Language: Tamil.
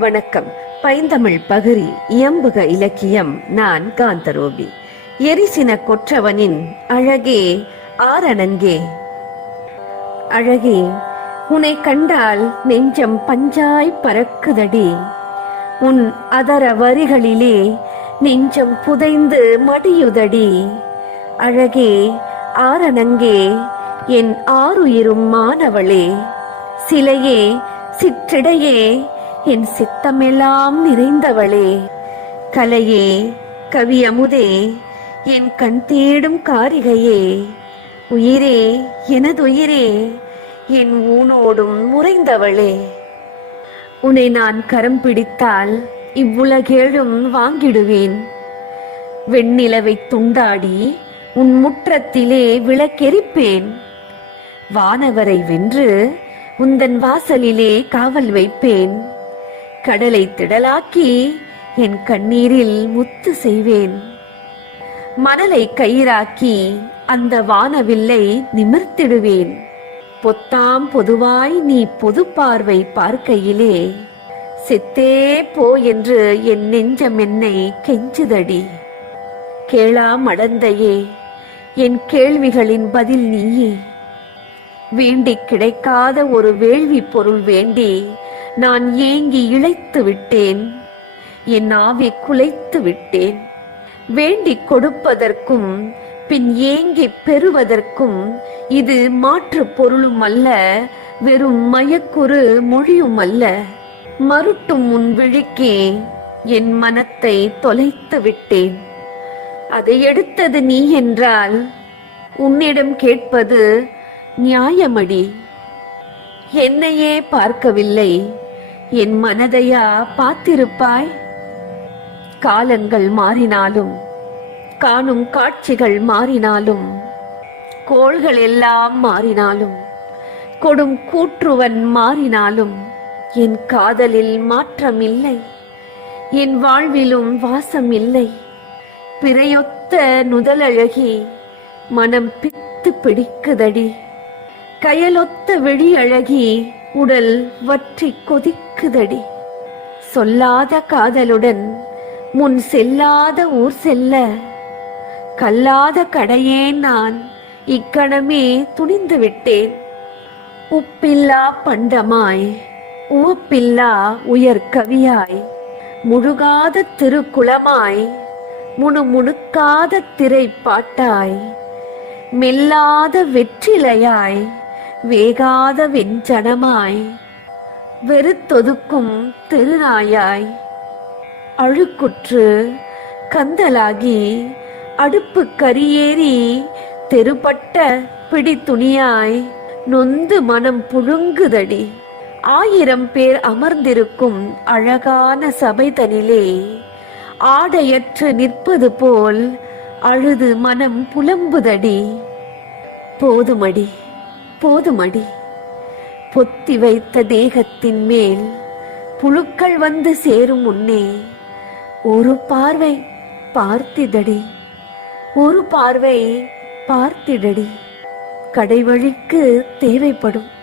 வணக்கம். பைந்தமிழ் பகிரி இயம்புக இலக்கியம். நான் காந்தரோபி. எரிசின கொற்றவனின் அழகே ஆரணங்கே. அழகே உன்னை கண்டால் நெஞ்சம் பஞ்சாய் பறக்குதடி. உன் அதர வரிகளிலே நெஞ்சம் புதைந்து மடியுதடி. அழகே ஆரணங்கே என் ஆறுயிரும் மானவளே. சிலையே சிற்றிடையே என் சித்தமெல்லாம் நிறைந்தவளே. கலையே கவியமுதே என் கண் தேடும் காரிகையே. உயிரே எனதுயிரே என் ஊனோடும் உறைந்தவளே உன்னை நான் கரம் பிடித்தால் இவ்வுலகேழும் வாங்கிடுவேன். வெண்ணிலவை துண்டாடி உன் முற்றத்திலே விளக்கெரிப்பேன். வானவரை வென்று உந்தன் வாசலிலே காவல் வைப்பேன். கடலை திடலாக்கி என் கண்ணீரில் முத்து செய்வேன். மணலை கயிறாக்கி அந்த வானவில்லை நிமிர்த்திடுவேன். பொத்தாம் பொதுவாய் நீ பொது பார்வை பார்க்கையிலே செத்தே போ என்று என் நெஞ்சம் என்னை கெஞ்சுதடி. கேளா மடந்தையே என் கேள்விகளின் பதில் நீயே. வேண்டி கிடைக்காத ஒரு வேள்வி பொருள் வேண்டி நான் ஏங்கி இழைத்து விட்டேன். என் ஆவி குலைத்து விட்டேன். வேண்டி கொடுப்பதற்கும் பின் ஏங்கி பெறுவதற்கும் இது மாற்று பொருளும் அல்ல வெறும் மயக்குறு மொழியும் அல்ல. மறுட்டும் உன் விழிக்கே என் மனத்தை தொலைத்து விட்டேன். அதை எடுத்தது நீ என்றால் உன்னிடம் கேட்பது நியாயமடி. என்னையே பார்க்கவில்லை. என் மனதையா பார்த்திருப்பாய்? காலங்கள் மாறினாலும் காணும் காட்சிகள் மாறினாலும் கோள்கள் எல்லாம் மாறினாலும் கொடும் கூற்றுவன் மாறினாலும் என் காதலில் மாற்றம் இல்லை என் வாழ்விலும் வாசம் இல்லை பிறையொத்த நுதலழகி மனம் பித்து பிடிக்குதடி. கயலொத்த வெளியழகி உடல் வற்றி கொதிக்குதடி. சொல்லாத காதலுடன் முன் செல்லாத ஊர் செல்ல. கல்லாத கடையே நான் இக்கணமே துணிந்து விட்டேன். உப்பில்லா பண்டமாய் உவப்பில்லா உயர் கவியாய் முழுகாத திருக்குளமாய் முணுமுணுக்காத திரைப்பாட்டாய். மெல்லாத வெற்றிலையாய் வேகாத வெஞ்சனமாய் வெறுத்தொதுக்கும் தெருநாயாய். அழுக்குற்று கந்தலாகி அடுப்பு கரியேறி தெருப்பட்ட பிடி துணியாய் நொந்து மனம் புழுங்குதடி. ஆயிரம் பேர் அமர்ந்திருக்கும் அழகான சபைதனிலே ஆடையற்று நிற்பது போல் அழுது மனம் புலம்புதடி. போதுமடி. போதுமடி. பொத்தி வைத்த தேகத்தின் மேல் புழுக்கள் வந்து சேரும் முன்னே ஒரு பார்வை பார்த்திடடி. ஒரு பார்வை பார்த்திடடி. கடைவழிக்கு தேவைப்படும்.